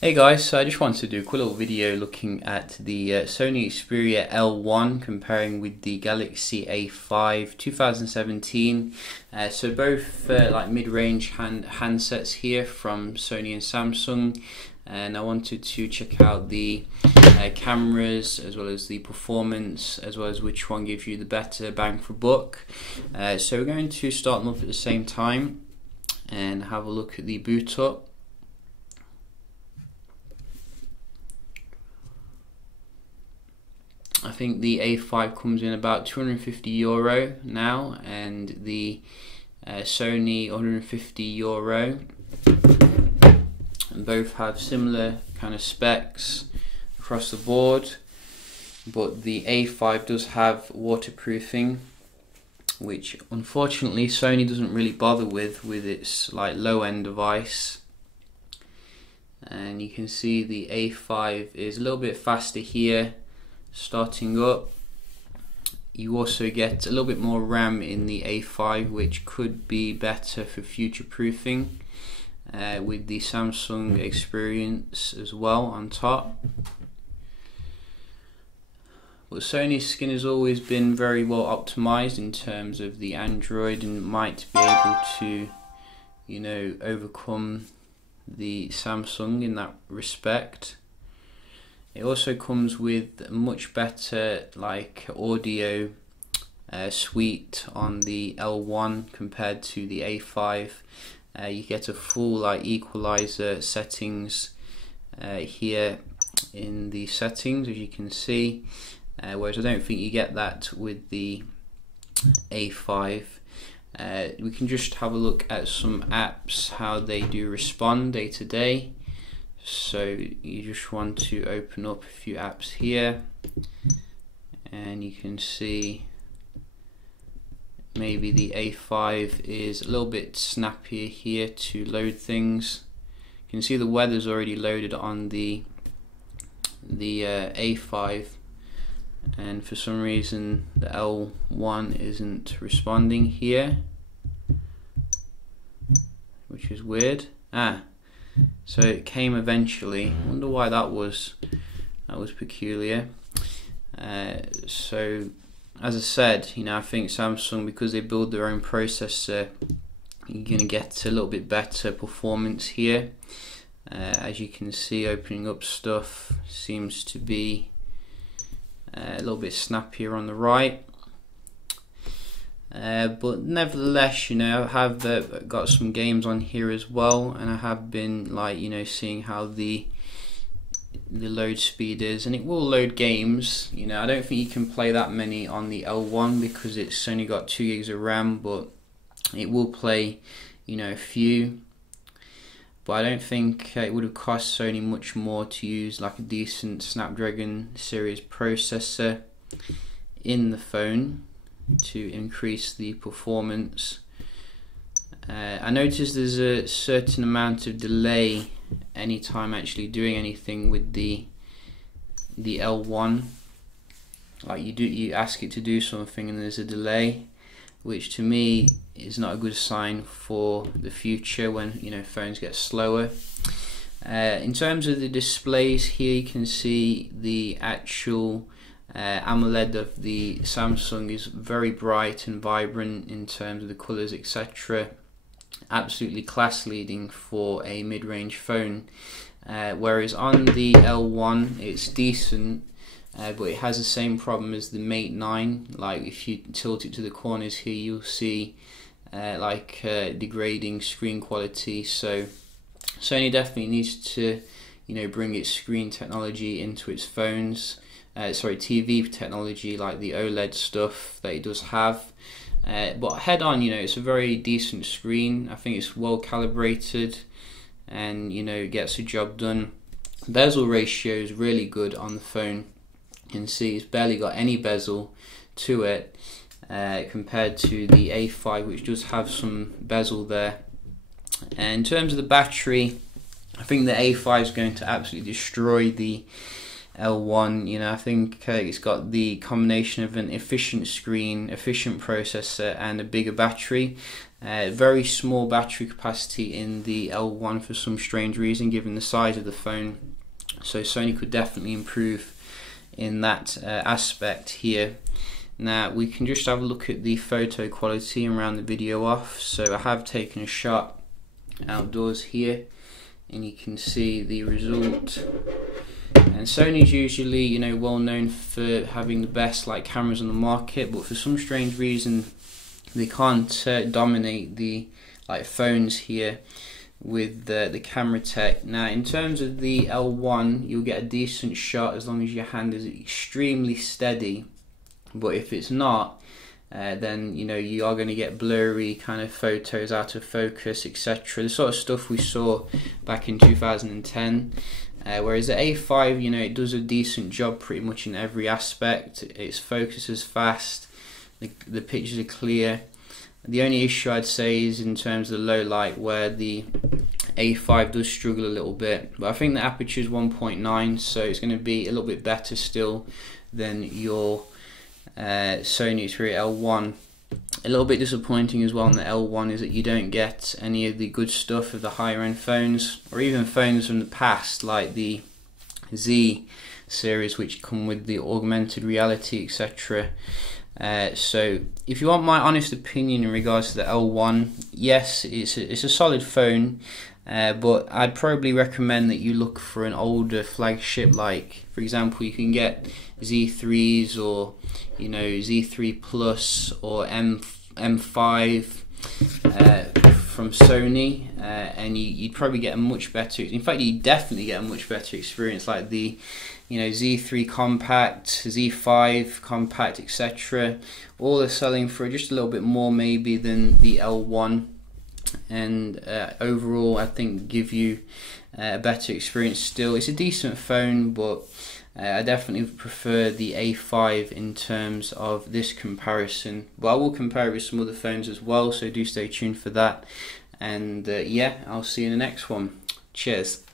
Hey guys, so I just wanted to do a quick little video looking at the Sony Xperia L1 comparing with the Galaxy A5 2017. So both like mid-range handsets here from Sony and Samsung, and I wanted to check out the cameras as well as the performance, as well as which one gives you the better bang for buck. So we're going to start them off at the same time and have a look at the boot up. I think the A5 comes in about €250 now, and the Sony €150, and both have similar kind of specs across the board, but the A5 does have waterproofing, which unfortunately Sony doesn't really bother with its like low-end device. And you can see the A5 is a little bit faster here starting up. You also get a little bit more RAM in the A5, which could be better for future proofing with the Samsung experience as well on top. But Sony's skin has always been very well optimized in terms of the Android, and might be able to, you know, overcome the Samsung in that respect. It also comes with much better like audio suite on the L1 compared to the A5. You get a full like equalizer settings here in the settings, as you can see, whereas I don't think you get that with the A5. We can just have a look at some apps, how they do respond day to day. So you just want to open up a few apps here, and you can see maybe the A5 is a little bit snappier here to load things. You can see the weather's already loaded on the A5, and for some reason the L1 isn't responding here, which is weird. So it came eventually. I wonder why that was. That was peculiar. So as I said, you know, I think Samsung, because they build their own processor, you're gonna get a little bit better performance here. As you can see, opening up stuff seems to be a little bit snappier on the right. But nevertheless, you know, I have got some games on here as well, and I have been like, you know, seeing how the load speed is, and it will load games. You know, I don't think you can play that many on the L1 because it's only got 2 gigs of RAM, but it will play, you know, a few. But I don't think it would have cost Sony much more to use like a decent Snapdragon series processor in the phone to increase the performance. I noticed there's a certain amount of delay anytime actually doing anything with the L1. Like you ask it to do something and there's a delay, which to me is not a good sign for the future when, you know, phones get slower. In terms of the displays here, you can see the actual AMOLED of the Samsung is very bright and vibrant in terms of the colors, etc. Absolutely class leading for a mid-range phone, whereas on the L1 it's decent, but it has the same problem as the Mate 9. Like if you tilt it to the corners here, you'll see degrading screen quality. So Sony definitely needs to, you know, bring its screen technology into its phones. TV technology, like the OLED stuff that it does have. But head on, you know, it's a very decent screen. I think it's well calibrated, and, you know, it gets the job done. Bezel ratio is really good on the phone. You can see it's barely got any bezel to it compared to the A5, which does have some bezel there. And in terms of the battery, I think the A5 is going to absolutely destroy the L1. You know, I think it's got the combination of an efficient screen, efficient processor, and a bigger battery. Very small battery capacity in the L1 for some strange reason, given the size of the phone. So Sony could definitely improve in that aspect here. Now we can just have a look at the photo quality and round the video off. So I have taken a shot outdoors here, and you can see the result. And Sony's usually, you know, well known for having the best like cameras on the market, but for some strange reason they can't dominate the like phones here with the camera tech. Now in terms of the L1, you'll get a decent shot as long as your hand is extremely steady, but if it's not, then you know you are going to get blurry kind of photos, out of focus, etc. The sort of stuff we saw back in 2010. Whereas the A5, you know, it does a decent job pretty much in every aspect. Its focus is fast, the pictures are clear. The only issue I'd say is in terms of the low light, where the A5 does struggle a little bit. But I think the aperture is 1.9, so it's going to be a little bit better still than your Sony Xperia L1. A little bit disappointing as well on the L1 is that you don't get any of the good stuff of the higher end phones, or even phones from the past like the Z series, which come with the augmented reality, etc. So if you want my honest opinion in regards to the L1, yes, it's a solid phone, but I'd probably recommend that you look for an older flagship. Like for example, you can get Z3s, or you know, Z3 Plus, or M5 from Sony, and you'd probably get a much better, in fact you definitely get a much better experience, like the, you know, Z3 Compact, Z5 Compact, etc. All are selling for just a little bit more maybe than the L1, and overall I think give you a better experience still. It's a decent phone, but I definitely prefer the A5 in terms of this comparison. But I will compare it with some other phones as well, so do stay tuned for that. And yeah, I'll see you in the next one. Cheers.